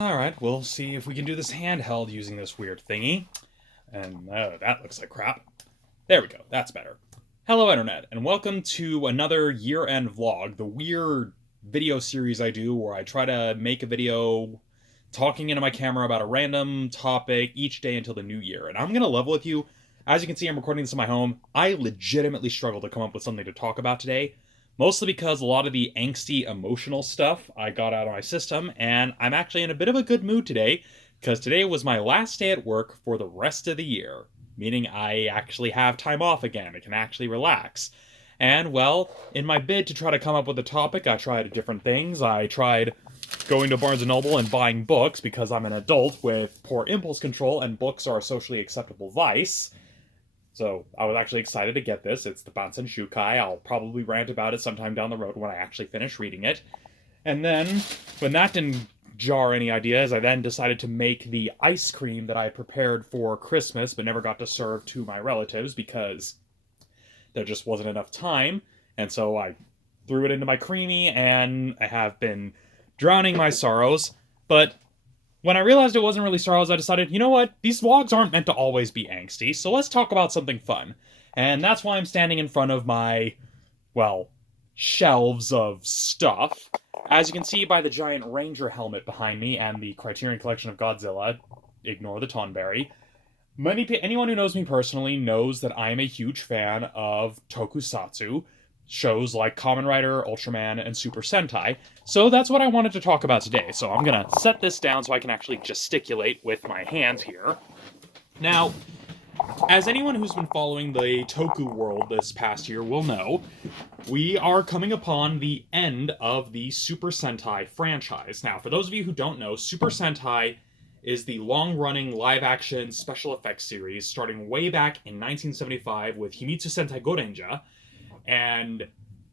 Alright, we'll see if we can do this handheld using this weird thingy. And, that looks like crap. There we go, that's better. Hello, Internet, and welcome to another year-end vlog, the weird video series I do where I try to make a video talking into my camera about a random topic each day until the new year. And I'm gonna level with you. As you can see, I'm recording this in my home. I legitimately struggle to come up with something to talk about today. Mostly because a lot of the angsty, emotional stuff I got out of my system, and I'm actually in a bit of a good mood today, because today was my last day at work for the rest of the year. Meaning I actually have time off again, I can actually relax. And, well, in my bid to try to come up with a topic, I tried different things. I tried going to Barnes & Noble and buying books, because I'm an adult with poor impulse control, and books are a socially acceptable vice. So I was actually excited to get this. It's the Bansen Shukai. I'll probably rant about it sometime down the road when I actually finish reading it. And then, when that didn't jar any ideas, I then decided to make the ice cream that I prepared for Christmas but never got to serve to my relatives because there just wasn't enough time. And so I threw it into my creamy, and I have been drowning my sorrows. But when I realized it wasn't really Star Wars, I decided, you know what? These vlogs aren't meant to always be angsty, so let's talk about something fun. And that's why I'm standing in front of my, well, shelves of stuff. As you can see by the giant Ranger helmet behind me and the Criterion Collection of Godzilla, ignore the Tonberry. Anyone who knows me personally knows that I am a huge fan of tokusatsu, shows like Kamen Rider, Ultraman, and Super Sentai. So that's what I wanted to talk about today. So I'm gonna set this down so I can actually gesticulate with my hands here. Now, as anyone who's been following the Toku world this past year will know, we are coming upon the end of the Super Sentai franchise. Now, for those of you who don't know, Super Sentai is the long-running live-action special effects series starting way back in 1975 with Himitsu Sentai Gorenja, and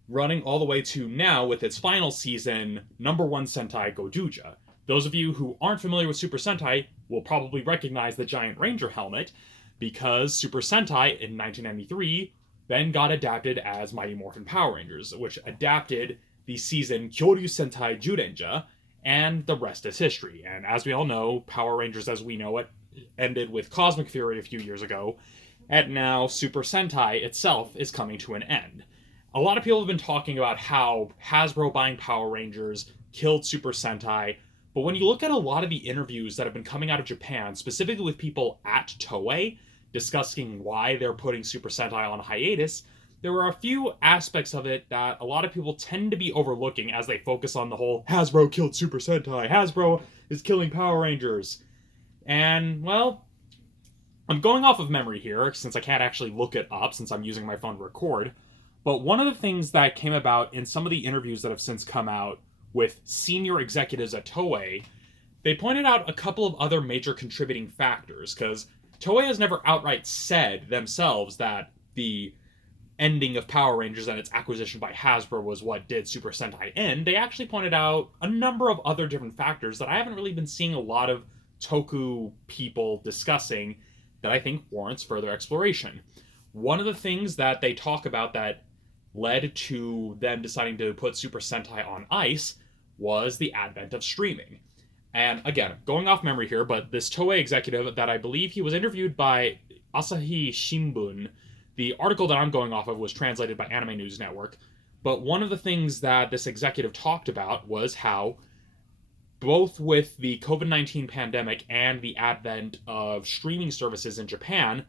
running all the way to now with its final season, number 1 Sentai Gojuja. Those of you who aren't familiar with Super Sentai will probably recognize the giant Ranger helmet, because Super Sentai in 1993 then got adapted as Mighty Morphin Power Rangers, which adapted the season Kyoryu Sentai Jurenja, and the rest is history. And as we all know, Power Rangers as we know it ended with Cosmic Fury a few years ago, and now Super Sentai itself is coming to an end. A lot of people have been talking about how Hasbro buying Power Rangers killed Super Sentai, but when you look at a lot of the interviews that have been coming out of Japan, specifically with people at Toei, discussing why they're putting Super Sentai on hiatus, there were a few aspects of it that a lot of people tend to be overlooking as they focus on the whole Hasbro killed Super Sentai, Hasbro is killing Power Rangers. And, well, I'm going off of memory here, since I can't actually look it up, since I'm using my phone to record. But one of the things that came about in some of the interviews that have since come out with senior executives at Toei, they pointed out a couple of other major contributing factors, because Toei has never outright said themselves that the ending of Power Rangers and its acquisition by Hasbro was what did Super Sentai end. They actually pointed out a number of other different factors that I haven't really been seeing a lot of Toku people discussing, that I think warrants further exploration. One of the things that they talk about that led to them deciding to put Super Sentai on ice was the advent of streaming. And again, going off memory here, but this Toei executive that I believe he was interviewed by Asahi Shimbun, the article that I'm going off of was translated by Anime News Network, but one of the things that this executive talked about was how both with the COVID-19 pandemic and the advent of streaming services in Japan,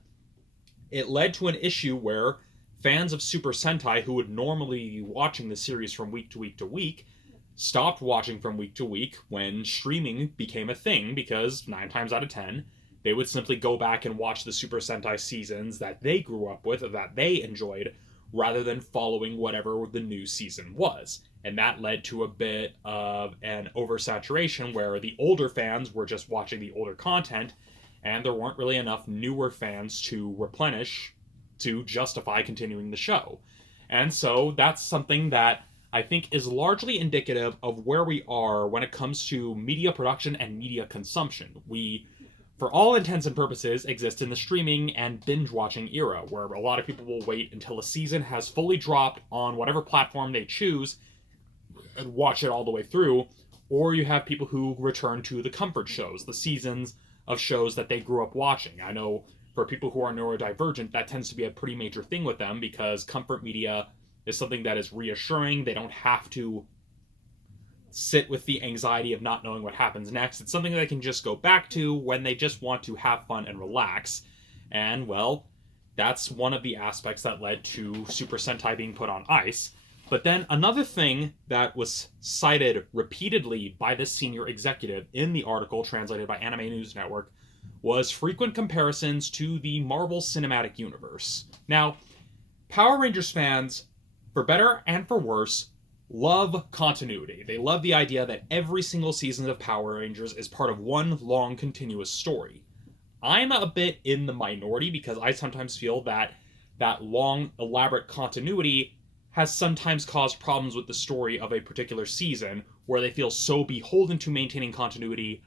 it led to an issue where fans of Super Sentai who would normally be watching the series from week to week to week stopped watching from week to week when streaming became a thing, because 9 times out of 10, they would simply go back and watch the Super Sentai seasons that they grew up with, or that they enjoyed, rather than following whatever the new season was. And that led to a bit of an oversaturation where the older fans were just watching the older content, and there weren't really enough newer fans to replenish to justify continuing the show. And so that's something that I think is largely indicative of where we are when it comes to media production and media consumption. We, for all intents and purposes, exist in the streaming and binge-watching era, where a lot of people will wait until a season has fully dropped on whatever platform they choose and watch it all the way through, or you have people who return to the comfort shows, the seasons of shows that they grew up watching. I know for people who are neurodivergent, that tends to be a pretty major thing with them because comfort media is something that is reassuring. They don't have to sit with the anxiety of not knowing what happens next. It's something they can just go back to when they just want to have fun and relax. And, well, that's one of the aspects that led to Super Sentai being put on ice. But then another thing that was cited repeatedly by this senior executive in the article translated by Anime News Network was frequent comparisons to the Marvel Cinematic Universe. Now, Power Rangers fans, for better and for worse, love continuity. They love the idea that every single season of Power Rangers is part of one long, continuous story. I'm a bit in the minority because I sometimes feel that that long, elaborate continuity has sometimes caused problems with the story of a particular season, where they feel so beholden to maintaining continuity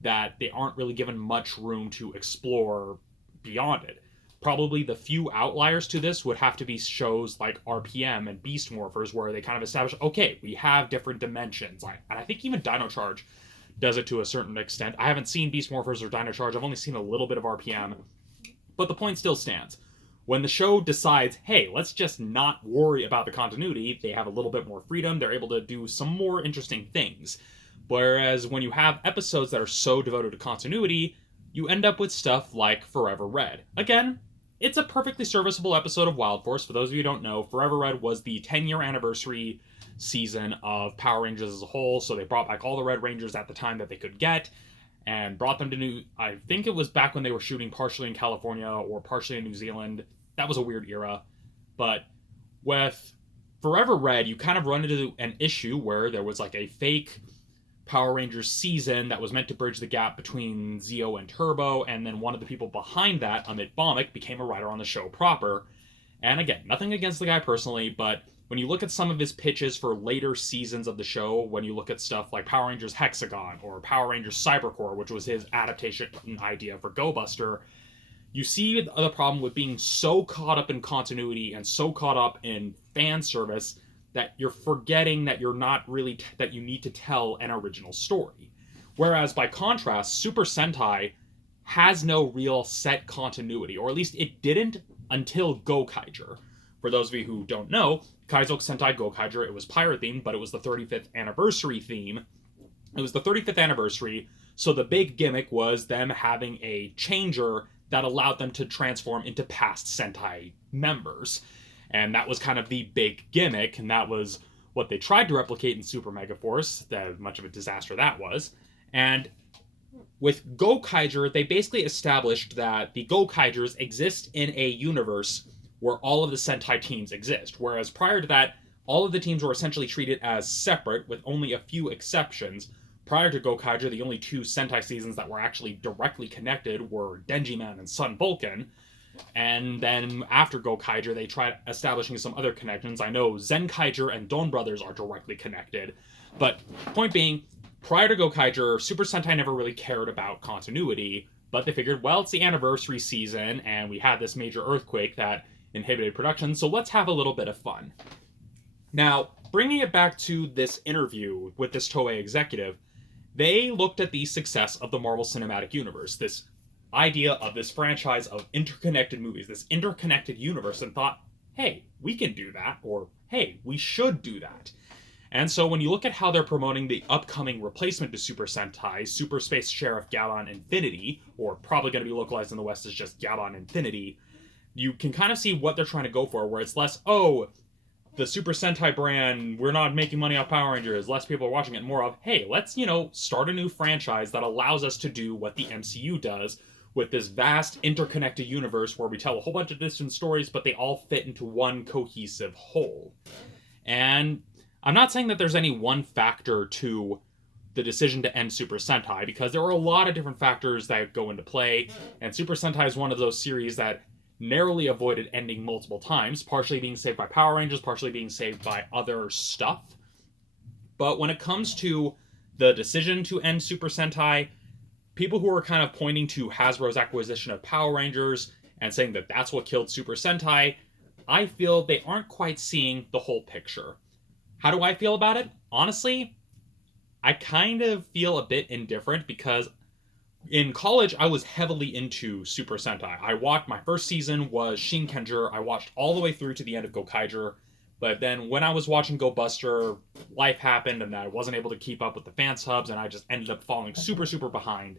that they aren't really given much room to explore beyond it. Probably the few outliers to this would have to be shows like RPM and Beast Morphers, where they kind of establish, okay, we have different dimensions. And I think even Dino Charge does it to a certain extent. I haven't seen Beast Morphers or Dino Charge. I've only seen a little bit of RPM. But the point still stands. When the show decides, hey, let's just not worry about the continuity, they have a little bit more freedom. They're able to do some more interesting things. Whereas when you have episodes that are so devoted to continuity, you end up with stuff like Forever Red. Again, it's a perfectly serviceable episode of Wild Force. For those of you who don't know, Forever Red was the 10-year anniversary season of Power Rangers as a whole, so they brought back all the Red Rangers at the time that they could get, and brought them to I think it was back when they were shooting partially in California or partially in New Zealand. That was a weird era. But with Forever Red, you kind of run into an issue where there was like a fake Power Rangers season that was meant to bridge the gap between Zeo and Turbo, and then one of the people behind that, Amit Bhawmik, became a writer on the show proper. And again, nothing against the guy personally, but when you look at some of his pitches for later seasons of the show, when you look at stuff like Power Rangers Hexagon or Power Rangers Cybercore, which was his adaptation idea for Go Buster, you see the problem with being so caught up in continuity and so caught up in fan service that you're forgetting that you're not really that you need to tell an original story. Whereas by contrast, Super Sentai has no real set continuity, or at least it didn't until Gokaiger. For those of you who don't know, Kaizo Sentai Gokaiger, it was pirate themed, but it was the 35th anniversary theme. It was the 35th anniversary, so the big gimmick was them having a changer that allowed them to transform into past Sentai members. And that was kind of the big gimmick, and that was what they tried to replicate in Super Mega Force, that much of a disaster that was. And with Gokaiger, they basically established that the Gokaigers exist in a universe where all of the Sentai teams exist. Whereas prior to that, all of the teams were essentially treated as separate, with only a few exceptions. Prior to Gokaiger, the only two Sentai seasons that were actually directly connected were Denji Man and Sun Vulcan. And then after Gokaiger, they tried establishing some other connections. I know Zenkaiger and Don Brothers are directly connected. But point being, prior to Gokaiger, Super Sentai never really cared about continuity. But they figured, well, it's the anniversary season, and we had this major earthquake that inhibited production, so let's have a little bit of fun. Now, bringing it back to this interview with this Toei executive, they looked at the success of the Marvel Cinematic Universe, this idea of this franchise of interconnected movies, this interconnected universe, and thought, hey, we can do that, or hey, we should do that. And so when you look at how they're promoting the upcoming replacement to Super Sentai, Super Space Sheriff Gabon Infinity, or probably going to be localized in the West as just Gabon Infinity, you can kind of see what they're trying to go for, where it's less, oh, the Super Sentai brand, we're not making money off Power Rangers, less people are watching it, more of, hey, let's, start a new franchise that allows us to do what the MCU does with this vast interconnected universe where we tell a whole bunch of different stories, but they all fit into one cohesive whole. And I'm not saying that there's any one factor to the decision to end Super Sentai, because there are a lot of different factors that go into play, and Super Sentai is one of those series that narrowly avoided ending multiple times, partially being saved by Power Rangers, partially being saved by other stuff. But when it comes to the decision to end Super Sentai, people who are kind of pointing to Hasbro's acquisition of Power Rangers and saying that that's what killed Super Sentai, I feel they aren't quite seeing the whole picture. How do I feel about it? Honestly, I kind of feel a bit indifferent because in college I was heavily into Super Sentai. I watched my first season was Shinkenger. I watched all the way through to the end of Gokaiger. But then when I was watching Go Buster, life happened and I wasn't able to keep up with the fan subs and I just ended up falling super behind.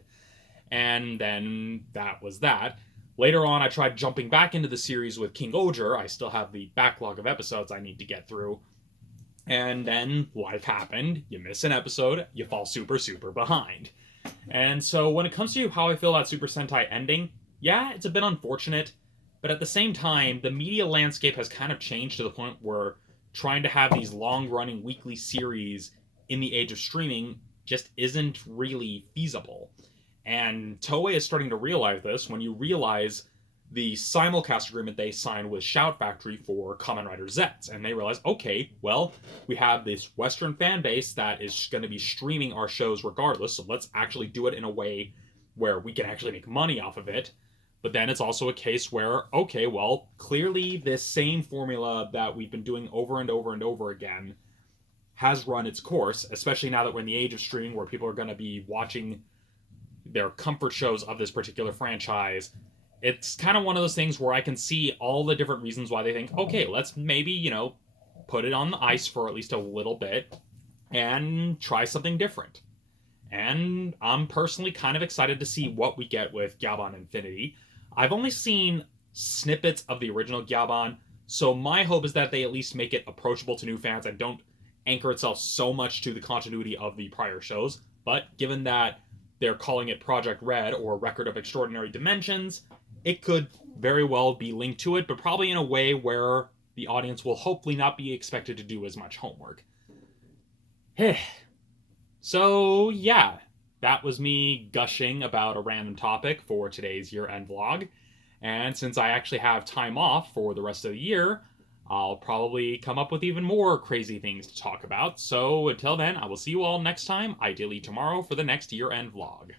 And then that was that. Later on, I tried jumping back into the series with King Oger. I still have the backlog of episodes I need to get through. And then life happened. You miss an episode, you fall super behind. And so when it comes to how I feel about Super Sentai ending, yeah, it's a bit unfortunate. But at the same time, the media landscape has kind of changed to the point where trying to have these long-running weekly series in the age of streaming just isn't really feasible. And Toei is starting to realize this when you realize the simulcast agreement they signed with Shout Factory for Kamen Rider Zets. And they realize, okay, well, we have this Western fan base that is going to be streaming our shows regardless, so let's actually do it in a way where we can actually make money off of it. But then it's also a case where, okay, well, clearly this same formula that we've been doing over and over again has run its course, especially now that we're in the age of streaming where people are going to be watching their comfort shows of this particular franchise. It's kind of one of those things where I can see all the different reasons why they think, okay, let's maybe, put it on the ice for at least a little bit and try something different. And I'm personally kind of excited to see what we get with Gyaban Infinity. I've only seen snippets of the original Gyaban, so my hope is that they at least make it approachable to new fans and don't anchor itself so much to the continuity of the prior shows. But given that they're calling it Project Red or Record of Extraordinary Dimensions, it could very well be linked to it, but probably in a way where the audience will hopefully not be expected to do as much homework. So, yeah, that was me gushing about a random topic for today's year-end vlog. And since I actually have time off for the rest of the year, I'll probably come up with even more crazy things to talk about. So until then, I will see you all next time, ideally tomorrow, for the next year-end vlog.